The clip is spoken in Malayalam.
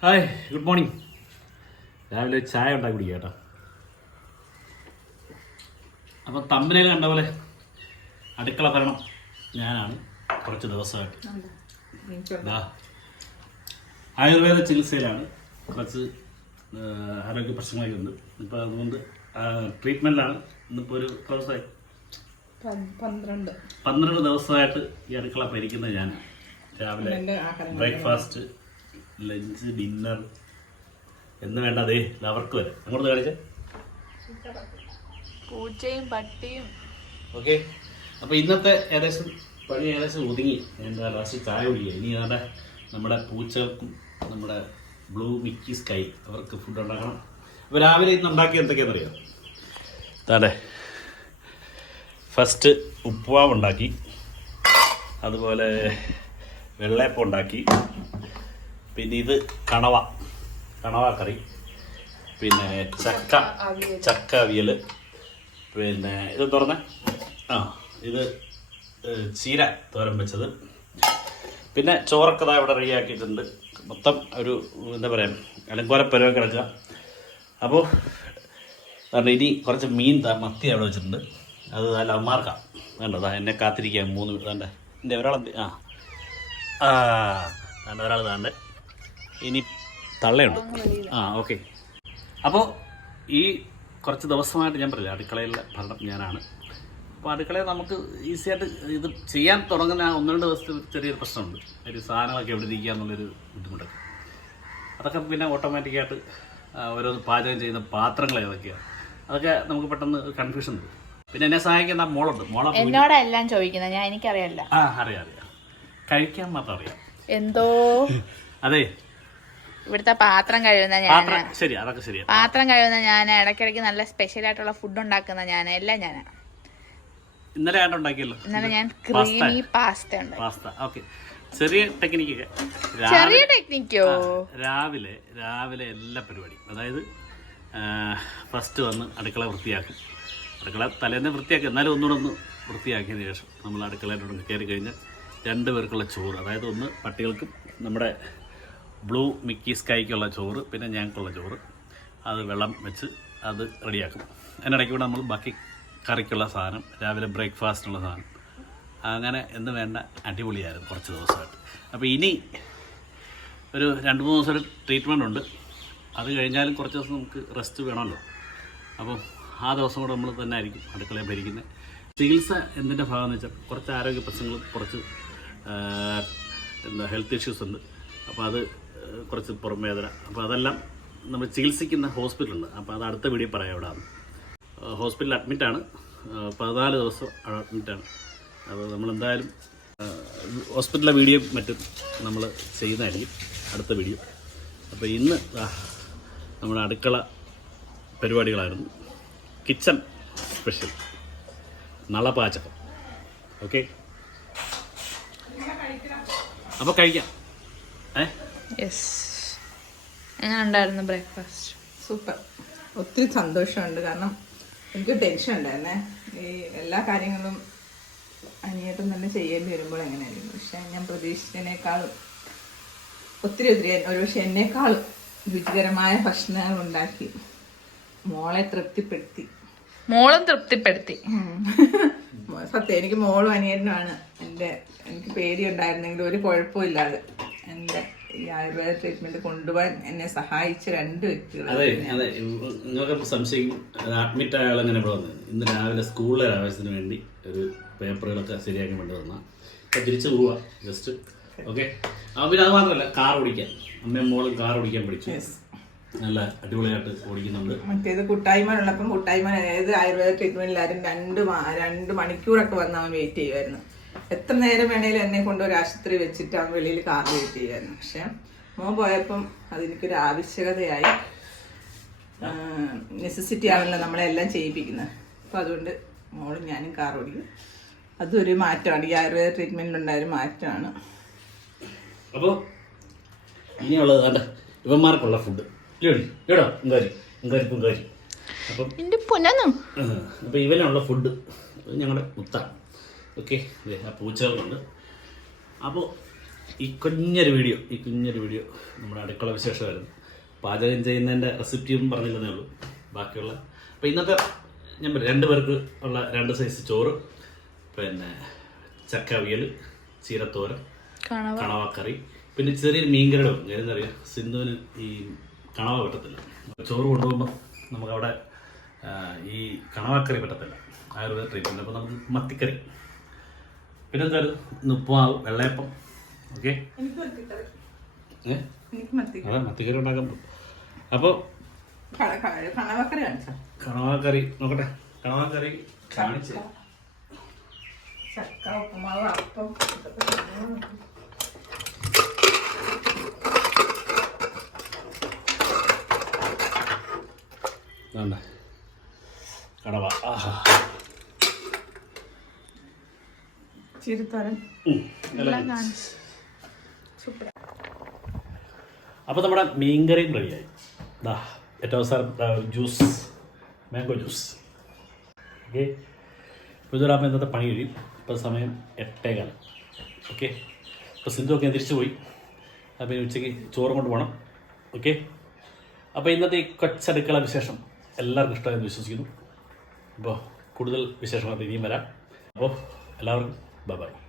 ഹായ് ഗുഡ് മോർണിംഗ് രാവിലെ ചായ ഉണ്ടാക്കി കുടിക്കുക കേട്ടോ. അപ്പം തമ്പനയിൽ കണ്ട പോലെ അടുക്കള ഭരണം ഞാനാണ് കുറച്ച് ദിവസമായിട്ട്. ആയുർവേദ ചികിത്സയിലാണ് കുറച്ച് ആരോഗ്യ പ്രശ്നങ്ങളൊക്കെ ഉണ്ട്. ഇപ്പം അതുകൊണ്ട് ട്രീറ്റ്മെന്റിലാണ് ഇന്നിപ്പോൾ ഒരു ദിവസമായി? പന്ത്രണ്ട്. പന്ത്രണ്ട് ദിവസമായിട്ട് ഈ അടുക്കള ഭരിക്കുന്നത് ഞാൻ. രാവിലെ ബ്രേക്ക്ഫാസ്റ്റ് ലഞ്ച് ഡിന്നർ എന്ന് വേണ്ട അതേ അവർക്ക് വരെ. അങ്ങോട്ട് കാണിച്ചേ. പൂച്ചയും പട്ടിയും. ഓക്കെ അപ്പോൾ ഇന്നത്തെ ഏകദേശം പണി ഏകദേശം ഒതുങ്ങി. എന്താ ലാസ്റ്റ് ചായ കുടിക്കുക. ഇനി ഏതാണ്ട് നമ്മുടെ പൂച്ചകൾക്കും നമ്മുടെ ബ്ലൂ മിക്കി സ്കൈ അവർക്ക് ഫുഡ് ഉണ്ടാക്കണം. അപ്പോൾ രാവിലെ ഇന്ന് ഉണ്ടാക്കിയ എന്തൊക്കെയാണെന്നറിയാം? താടെ ഫസ്റ്റ് ഉപ്പുവാവ് ഉണ്ടാക്കി. അതുപോലെ വെള്ളയപ്പം ഉണ്ടാക്കി. പിന്നെ ഇത് കണവ. കണവ കറി. പിന്നെ ചക്ക ചക്ക അവിയൽ പിന്നെ ഇത് തുറന്നേ ആ ഇത് ചീര തോരൻ വെച്ചത്. പിന്നെ ചോറൊക്കെ ഇവിടെ ഇവിടെ റെഡിയാക്കിയിട്ടുണ്ട് മൊത്തം ഒരു എന്താ പറയുക അലങ്കോലപ്പരവ് കിടക്കുക. അപ്പോൾ കാരണം ഇനി കുറച്ച് മീൻ താ മത്തി അവിടെ വെച്ചിട്ടുണ്ട്. അത് നല്ല അമ്മാർക്കാം വേണ്ടതാ എന്നെ കാത്തിരിക്കാൻ മൂന്ന് വേണ്ട എന്റെ ഒരാളെന്ത് ആ. ആ വേണ്ട ഒരാൾ താണ്ട് ഇനി തള്ളയുണ്ട്. ആ ഓക്കെ. അപ്പോൾ ഈ കുറച്ച് ദിവസമായിട്ട് ഞാൻ പറയില്ല അടുക്കളയിലെ ഭരണം ഞാനാണ്. അപ്പോൾ അടുക്കളയിൽ നമുക്ക് ഈസിയായിട്ട് ഇത് ചെയ്യാൻ തുടങ്ങുന്ന ആ ഒന്ന് രണ്ട് ദിവസത്തെ ഒരു ചെറിയൊരു പ്രശ്നമുണ്ട്. ഒരു സാധനങ്ങളൊക്കെ എവിടെ ഇരിക്കുക എന്നുള്ളൊരു ബുദ്ധിമുട്ടൊക്കെ അതൊക്കെ പിന്നെ ഓട്ടോമാറ്റിക്കായിട്ട് ഓരോന്ന് പാചകം ചെയ്യുന്ന പാത്രങ്ങൾ ഏതൊക്കെയാണ് അതൊക്കെ നമുക്ക് പെട്ടെന്ന് കൺഫ്യൂഷൻ ഉണ്ട് പിന്നെ എന്നെ സഹായിക്കുന്ന ആ മോളുണ്ട്. മോളെ എന്നോടെല്ലാം ചോദിക്കുന്നത് ഞാൻ എനിക്കറിയില്ല ആ അറിയാം അറിയാം. കഴിക്കാൻ മാത്രം അറിയാം. എന്തോ? അതെ ഇവിടുത്തെ പാത്രം കഴുകുന്ന ഞാൻ പാത്രം ശരി അതൊക്കെ ശരി പാത്രം കഴുകുന്ന ഞാൻ ഇടയ്ക്കിടയ്ക്ക് നല്ല സ്പെഷ്യൽ ആയിട്ടുള്ള ഫുഡ് ഉണ്ടാക്കുന്ന ഞാൻ എല്ലാം ഞാൻ ഇന്നലെ ഇന്നലെ ഞാൻ ക്രീമി പാസ്ത ഉണ്ട് പാസ്ത ഓക്കെ. ചെറിയ ടെക്നിക്ക് ചെറിയ ടെക്നിക്കോ രാവിലെ രാവിലെ എല്ലാ പരിപാടി അതായത് ഫസ്റ്റ് വന്ന് അടുക്കള വൃത്തിയാക്കും. അടുക്കള തലേന്ന് വൃത്തിയാക്കി. എന്നാലും ഒന്നുകൂടെ ഒന്ന് വൃത്തിയാക്കിയതിന് ശേഷം നമ്മൾ അടുക്കളയിലോട്ട് കയറി കഴിഞ്ഞാൽ രണ്ട് പേർക്കുള്ള ചോറ്. അതായത് ഒന്ന് പട്ടികൾക്കും നമ്മുടെ ബ്ലൂ മിക്കി സ്കൈക്കുള്ള ചോറ് പിന്നെ ഞങ്ങൾക്കുള്ള ചോറ്. അത് വെള്ളം വെച്ച് അത് റെഡിയാക്കും. അതിനിടയ്ക്ക് കൂടെ നമ്മൾ ബാക്കി കറിക്കുള്ള സാധനം രാവിലെ ബ്രേക്ക്ഫാസ്റ്റിനുള്ള സാധനം. അങ്ങനെ എന്ന് വേണ്ട അടിപൊളിയായിരുന്നു കുറച്ച് ദിവസമായിട്ട്. അപ്പോൾ ഇനി ഒരു രണ്ട് മൂന്ന് ദിവസം ട്രീറ്റ്മെന്റ് ഉണ്ട്. അത് കഴിഞ്ഞാലും കുറച്ച് ദിവസം നമുക്ക് റെസ്റ്റ് വേണമല്ലോ. അപ്പം ആ ദിവസം കൂടെ നമ്മൾ തന്നെ ആയിരിക്കും അടുക്കളയിൽ ഭരിക്കുന്നത്. ചികിത്സ എന്തിന്റെ ഭാഗം എന്ന് വെച്ചാൽ കുറച്ച് ആരോഗ്യ പ്രശ്നങ്ങൾ കുറച്ച് എന്താ ഹെൽത്ത് ഇഷ്യൂസ് ഉണ്ട്. അപ്പോൾ അത് കുറച്ച് പുറം വേദന അപ്പോൾ അതെല്ലാം നമ്മൾ ചികിത്സിക്കുന്ന ഹോസ്പിറ്റലുണ്ട്. അപ്പോൾ അത് അടുത്ത വീഡിയോ പറയാം അവിടെ ഹോസ്പിറ്റലിൽ അഡ്മിറ്റാണ് പതിനാല് ദിവസം അഡ്മിറ്റാണ് അപ്പോൾ നമ്മളെന്തായാലും ഹോസ്പിറ്റലിലെ വീഡിയോ മറ്റും നമ്മൾ ചെയ്യുന്നതായിരിക്കും അടുത്ത വീഡിയോ. അപ്പോൾ ഇന്ന് നമ്മുടെ അടുക്കള പരിപാടികളായിരുന്നു. Kitchen special. നളപാചകം ഓക്കെ? അപ്പോൾ കഴിക്കാം. ഏ? യെസ് എങ്ങനെ ഉണ്ടായിരുന്നു ബ്രേക്ക്ഫാസ്റ്റ് സൂപ്പർ ഒത്തിരി സന്തോഷമുണ്ട്. കാരണം എനിക്ക് ടെൻഷൻ ഉണ്ടായിരുന്നേ. ഈ എല്ലാ കാര്യങ്ങളും അനിയേട്ടൻ തന്നെ ചെയ്യേണ്ടി വരുമ്പോൾ എങ്ങനെയായിരുന്നു പക്ഷെ ഞാൻ പ്രതീക്ഷിച്ചതിനേക്കാളും ഒത്തിരി ഒത്തിരി ഒരുപക്ഷെ എന്നേക്കാളും രുചികരമായ ഭക്ഷണങ്ങൾ ഉണ്ടാക്കി മോളെ തൃപ്തിപ്പെടുത്തി. മോളും തൃപ്തിപ്പെടുത്തി. സത്യം എനിക്ക് മോളും അനിയനുമാണ് എന്റെ എനിക്ക് പേടി ഉണ്ടായിരുന്നെങ്കിൽ ഒരു കുഴപ്പമില്ലാതെ എന്റെ ഈ ആയുർവേദ ട്രീറ്റ്മെന്റ് കൊണ്ടുപോകാൻ എന്നെ സഹായിച്ച രണ്ട് വ്യക്തികൾ അതെ അതെ. നിങ്ങൾക്ക് സംശയിക്കും അഡ്മിറ്റ് ആയാൾ അങ്ങനെ ഇവിടെ വന്നത്? ഇന്ന് രാവിലെ സ്കൂളിലെ ആവശ്യത്തിന് വേണ്ടി ഒരു പേപ്പറുകളൊക്കെ ശരിയാക്കാൻ വേണ്ടി വന്ന. അപ്പം തിരിച്ചു പോവാ ജസ്റ്റ് ഓക്കെ അപ്പം പിന്നെ അത് മാത്രമല്ല കാർ ഓടിക്കാൻ. അമ്മയും മോളും കാർ ഓടിക്കാൻ പഠിച്ചു. നല്ല അടിപൊളിയായിട്ട് ഓടിക്കുന്നുണ്ട്. മറ്റേത് കുട്ടായ്മനുള്ളപ്പം കുട്ടായ്മ ഏത് ആയുർവേദ ട്രീറ്റ്മെന്റിലാരും രണ്ട് രണ്ട് മണിക്കൂറൊക്കെ വന്ന് അവൻ വെയിറ്റ് ചെയ്യുമായിരുന്നു എത്ര നേരം വേണേലും എന്നെ കൊണ്ട് ഒരു ആശുപത്രി വെച്ചിട്ട് അവൻ വെളിയിൽ കാർ വെയിറ്റ് ചെയ്യുമായിരുന്നു പക്ഷെ മോൻ പോയപ്പം അതെനിക്കൊരു ആവശ്യകതയായി. നെസസിറ്റി ആണല്ലോ നമ്മളെല്ലാം ചെയ്യിപ്പിക്കുന്നത് അപ്പം അതുകൊണ്ട് മോളും ഞാനും കാർ ഓടിക്കും. അതൊരു മാറ്റമാണ്. ഈ ആയുർവേദ ട്രീറ്റ്മെന്റിലുണ്ടായൊരു മാറ്റമാണ്. അപ്പോൾ ഇനിയുള്ളത് കണ്ട? ഇവന്മാർക്കുള്ള ഫുഡ് ഇങ്കാരി പുങ്കാരി. അപ്പം അപ്പോൾ ഇവനുള്ള ഫുഡ് ഞങ്ങളുടെ മുത്താണ് ഓക്കെ ആ പൂച്ചകളുണ്ട്. അപ്പോൾ ഈ കുഞ്ഞൊരു വീഡിയോ ഈ കുഞ്ഞൊരു വീഡിയോ നമ്മുടെ അടുക്കള വിശേഷമായിരുന്നു. പാചകം ചെയ്യുന്നതിന്റെ റെസിപ്പിയും പറഞ്ഞില്ലെന്നേ ഉള്ളൂ. ബാക്കിയുള്ള അപ്പോൾ ഇന്നത്തെ ഞാൻ രണ്ട് പേർക്ക് ഉള്ള രണ്ട് സൈസ് ചോറ്. പിന്നെ ചക്കവിയൽ ചീരത്തോരൻ കണവ. കണവക്കറി പിന്നെ ചെറിയൊരു മീൻകറിയുടെ ഉണ്ട് ഏതെന്നറിയാം സിന്ധുവിന് ഈ കണവ പറ്റത്തില്ല. ചോറ് കൊണ്ടുപോകുമ്പോൾ നമുക്കവിടെ ഈ കണവക്കറി പറ്റത്തില്ല. ആയുർവേദ ട്രീറ്റ്മെന്റ് അപ്പോൾ നമുക്ക് മത്തിക്കറി പിന്നെ ഇന്ന് ഉപ്പുമാവ് വെള്ളയപ്പം. ഓക്കെ അതാ മത്തിക്കറി ഉണ്ടാക്കാൻ അപ്പോൾ കണവക്കറി കാണിച്ചോ? കണവക്കറി നോക്കട്ടെ. കണവാക്കറി കാണിച്ച് ചക്ക. ഉപ്പുമാവ് അപ്പം ഇതൊക്കെ തിന്നണം. വേണ്ട കണവ ആഹാ ചിരിത്തോരൻ. ഉം. എല്ലാം കാണിച്ചു. സൂപ്പർ. അപ്പോൾ നമ്മുടെ മീൻകറിയും റെഡിയായി. ദാ ഏറ്റവും അവസാനം ജ്യൂസ്. Mango juice. ഓക്കെ ഗുജറാമ ഇന്നത്തെ പണി കഴിയും ഇപ്പോൾ സമയം എട്ടേകാലം. ഓക്കെ ഇപ്പോൾ സിന്ധു ഒക്കെ തിരിച്ചു പോയി. അപ്പൊ ഉച്ചയ്ക്ക് ചോറും കൊണ്ട് പോകണം ഓക്കെ അപ്പോൾ ഇന്നത്തെ ഈ കൊച്ചടുക്കള വിശേഷം എല്ലാവർക്കും ഇഷ്ടമായെന്ന് വിശ്വസിക്കുന്നു. അപ്പോൾ കൂടുതൽ വിശേഷങ്ങളൊക്കെ ഇനിയും വരാം. അപ്പോൾ എല്ലാവർക്കും Bye-bye.